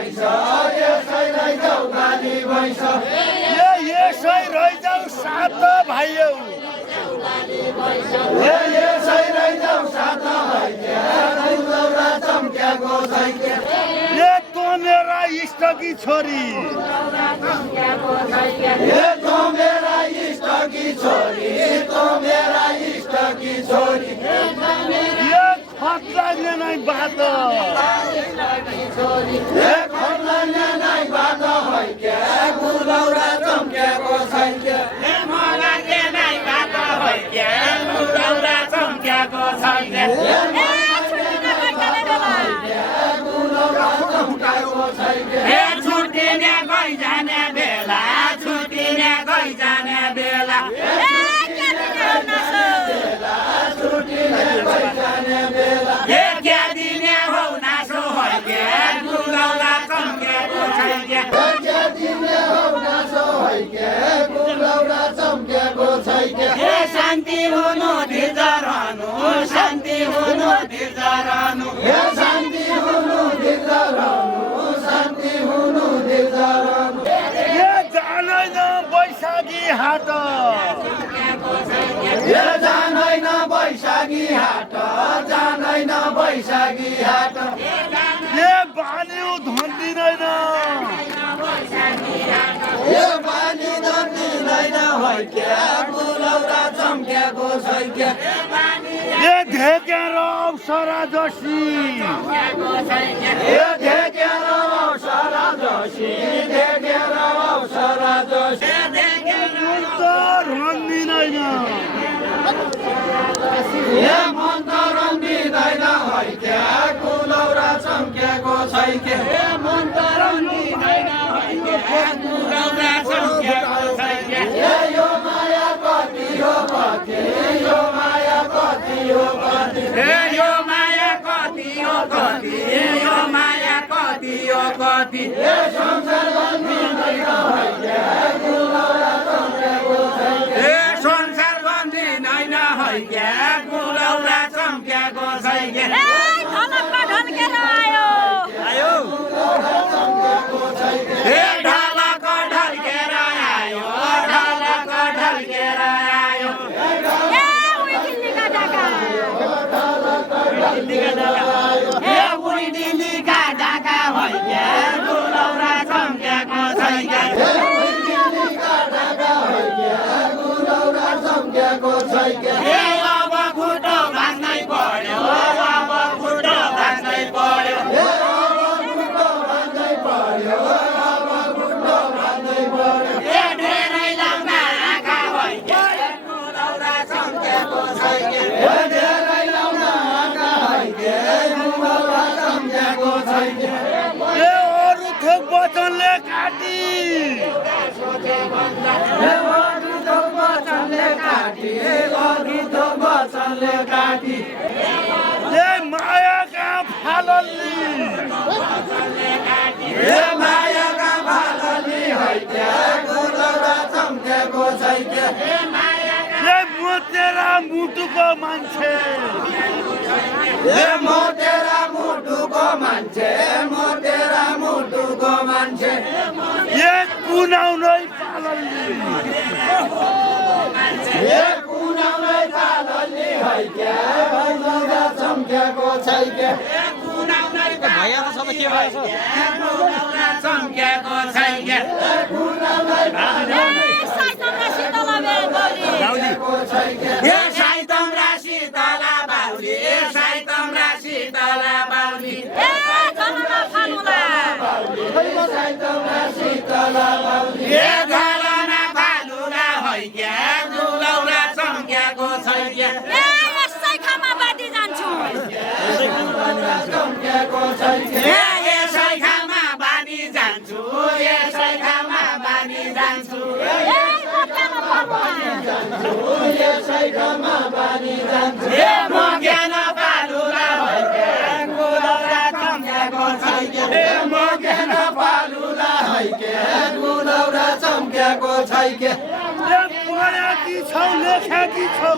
भैँस यसै रैजाऊ बाली भैँस यसै रैजाऊ सात भाइयौ यसै रैजाऊ सात भाइके दुलौरा चम्क्याको छैके तँ मेरा इष्टकी छोरी तँ मेरा इष्टकी छोरी तँ मेरा इष्टकी छोरी खतराले नै बात खतराले नै बात हैके दुलौरा चम्क्याको छैके मलाई नै बात हैके दुलौरा चम्क्याको छैके छुट्टिने गइजाने बेला छुट्टिने गइजाने बेला क्या दिने हौ नासो हैके दुलौरा चम्क्याको छैके शान्ति हुनु धिर्जा रहनु शान्ति हुनु धिर्जा रहनु शान्ति हुनु धिर्जा रहनु शान्ति हुनु धिर्जा रहनु जादैन बैशाखी हाट जादैन बैशाखी हाट जादैन बैशाखी हाट बानी धन्दिँदैन बानी धन्दिँदैन हैके दुलौरा चम्क्याको छैके धेकेर अप्सरा जसी धेकेर अप्सरा जसी धेकेर अप्सरा जसी रन्दिँदैन मन त रन्दिँदैन हैके दुलौरा चम्क्याको छैके मन त रन्दिँदैन हैके दुलौरा चम्क्याको छैके यो माया कति हो कति यो माया कति हो कति यो माया कति हो कति यो माया कति हो कति संसार बन्दिँदैन हैके दुलौरा चम्क्याको छैके संसार बन्दिँदैन हैके दुलौरा चम्क्याको छैके ढलक ढल्केर आयो ढलक ढल्केर आयो उही दिल्लीका ढाका हैके दुलौरा चम्क्याको छैके दुलौरा चम्क्याको छैके अब खुट्टो भाँच्नै पर्यो अब खुट्टो भाँच्नै पर्यो धेरै लाम्बा आँखा हैके दुलौरा चम्क्याको छैके धेरै लाउना आँखा हैके दुलौरा चम्क्याको छैके अरू थोक वचनले काटी अघि थोक वचनले काटी अघि थोक वचनले काटी मायाका फालल्ली मायाका फालली हैके दुलौरा चम्क्याको छैके म तेरा मुटुको मान्छे म तेरा मुटुको मान्छे म तेरा मुटुको मान्छे कुनाउनै फालल्ली कुनाउनै फालली हैके दुलौरा चम्क्याको छैके दुलौरा चम्क्याको छैके साइतम राशि तला बाउली साइतम राशि तला बाउली घरमा फालुला हैके दुलौरा चम्क्याको छैके यसै खामा बाँधी जान्छु यसै खामा बानी जान्छु यसै खामा बानी जान्छु म ज्ञान पालुला हैके दुलौरा चम्क्याको छैके म ज्ञान पालुला हैके दुलौरा चम्क्याको छैके पढेकी छौ लेखेकी छौ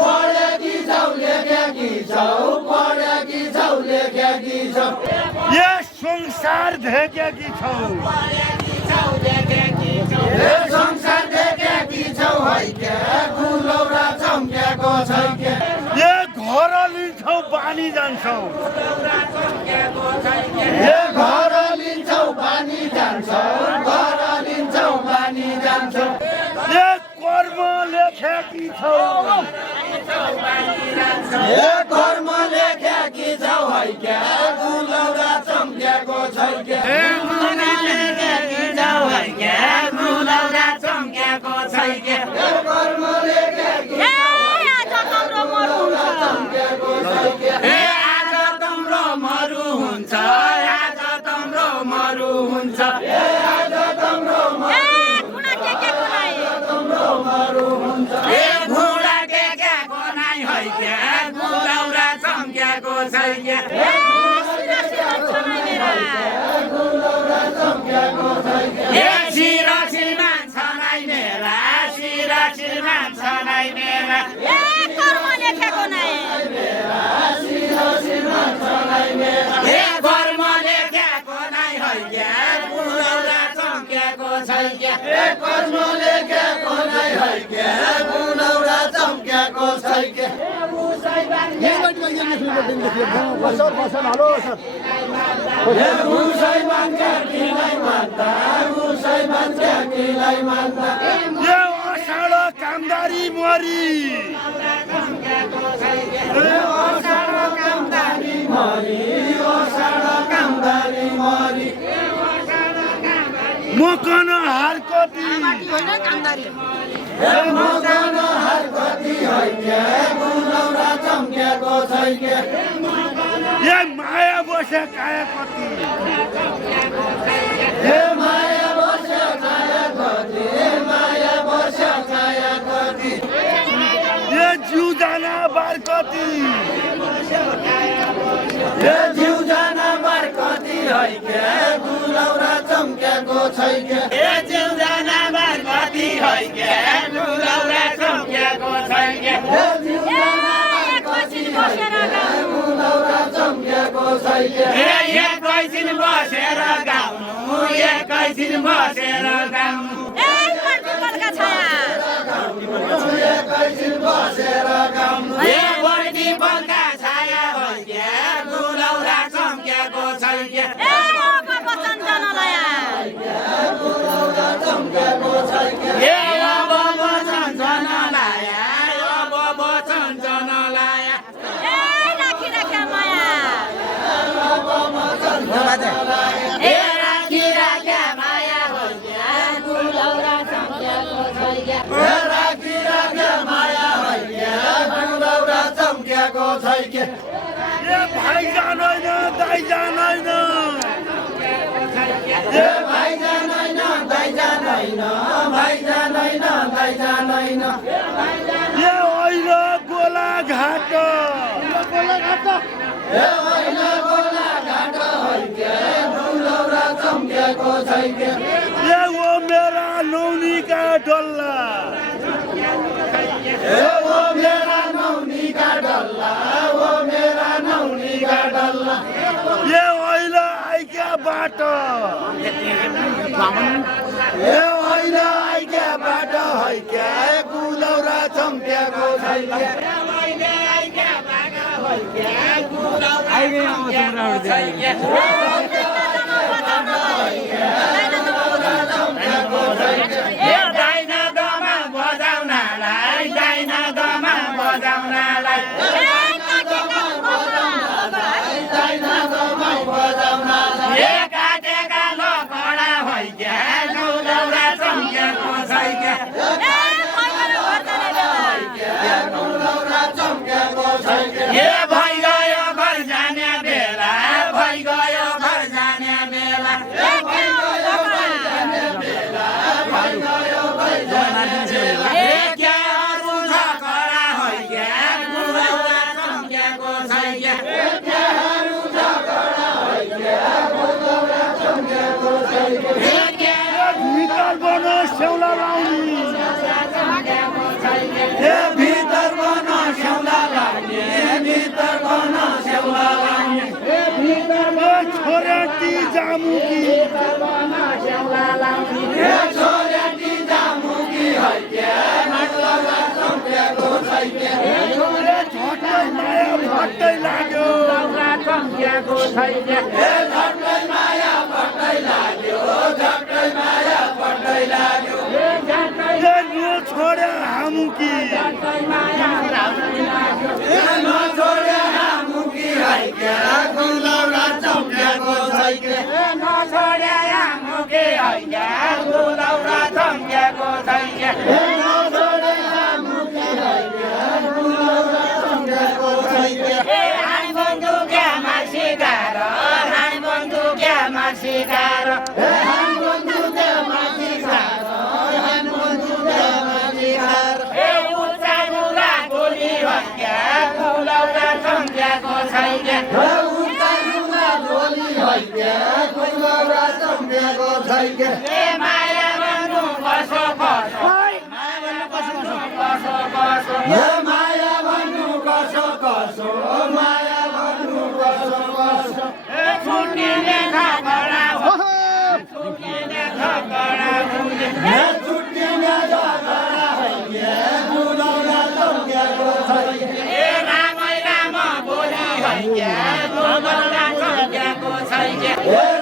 पढेकी छौ लेखेकी छौ पढेकी छौ छौ लेखेकी छौ ये संसार देखेकी छौ ए संसार देखेकी छौ है के गुलौरा चम्केको छै के ये घर लिन्छौ बानी जान्छौ ए घर लिन्छौ बानी जान्छौ घर लिन्छौ बानी जान्छौ ये कर्म लेखेकी छौ ए कर्म लेखेकी छौ है के गुलौरा चम्केको छै के कर्म लेखेकी ए आज हाम्रो मरु आज तम्रो मरु हुन्छ आज तम्रो मरु हुन्छ आज तम्रो ए कुना टेकेको नाइ ए घुँडा टेकेको नाइ है क्या गुलौरा चम्केको छै क्या ए सिरा सिरा छनाइ मेरा गुलौरा चम्केको छै के ए शिर श्रीमान छनाइ मेरा शिर श्रीमान छनाइ मेरा ए कर्म लेखेको नाइ ए कर्म लेखेको नाइ है क्या गुलौरा चम्केको छै क्या ए कर्म लेखेको नै है के गुलौरा चम्केको छै के ए उसै मान्छे किलाई मान्दा उसै मान्छे किलाई मान्दा ये अषाढ कामदारी मरी कामदारी मरी मकन हार कति ए मकन हार कति है के गुलौरा चम्केको छै के ये माया बसे काया कति ए माया बस्यो छाया कति माया बस्यो छाया कति ये जिउजना बार कति ए जिउ जनावर कति है के गुलौरा चम्केको छै के ए जिउजना बार कति है क्या गुलौरा चम्केको छै क्या ए जिउ ए एकैछिन बसेर गाउँ गुलौरा चम्केको छै के ए एकैछिन बसेर गाउनु एकैछिन बसेर गाउनु ए प्रतिपलका छाया एकैछिन बसेर गाउनु ए बढी बलका छाया हो क्या गुलौरा चम्केको छै क्या ए अब वचन जनलय गुलौरा चम्केको छै के ए अब वचन जनलाया अब वचन जनलाया ए राखी राख्या माया ए राखी राख्या माया हो क्या गुलौरा चम्केको छै क्या ए राखी राख्या माया है के गुलौरा चम्केको छै के ये भाइ जादैन दाइ जादैन ए भाइ जादैन दाइ जादैन भाइ जादैन दाइ जादैन ये होइन गोला घाट ए होइन गोला घाट है के गुलौरा चम्केको छै के ये वो मेरा नौनीका डल्ला ए ओ मेरा नौनीका डल्ला ओ मेरा नौनीका डल्ला ये होइन आइका बाटो ए होइन आइके बाटो है के गुलौरा चम्केको छै के ए दाइना दमा बजाउनलाई दाइना दमा बजाउनलाई ए काटेका लकडा होइ क्या गुलौरा चम्केको छै क्या गुलौरा चम्केको छै के ए भइगयो घर जाने बेला भइगयो घर जाने बेला भइगयो छैन ए झट्टै माया पट्टै लाग्यो झट्टै माया पट्टै लाग्यो ए नो छोड्या हामुकी नछोडे हामुकी हाइक्या गुलौरा चम्क्याको छैके नछोड्या मुखे होइन गुलौरा चम्क्याको छैन नछोडे हामुकी हाइक्या गुलौरा चम्क्याको छैके हानी बन्दुक्यामा सिकार हानी बन्दुक्यामा सिकार हाम बन्दुकका माथि खार हाम बन्दुकका माथि खार उच्चा लुगा गोली होइन गुलौरा चम्क्याको छैन उता लुगा गोली हैक्या गुलौरा चम्क्याको छैके माया भन्नु कसो कसो कसो कसो हे माया भन्नु कसो कसो माया भन्नु कसो कसो छुट्टिने झगडा हो छुट्टिने झगडा हुने हे छुट्टिने झगडा हैक्या गुलौरा चम्क्याको छैके रामै राम बोली होइन गुलौरा चम्क्याको छैन हे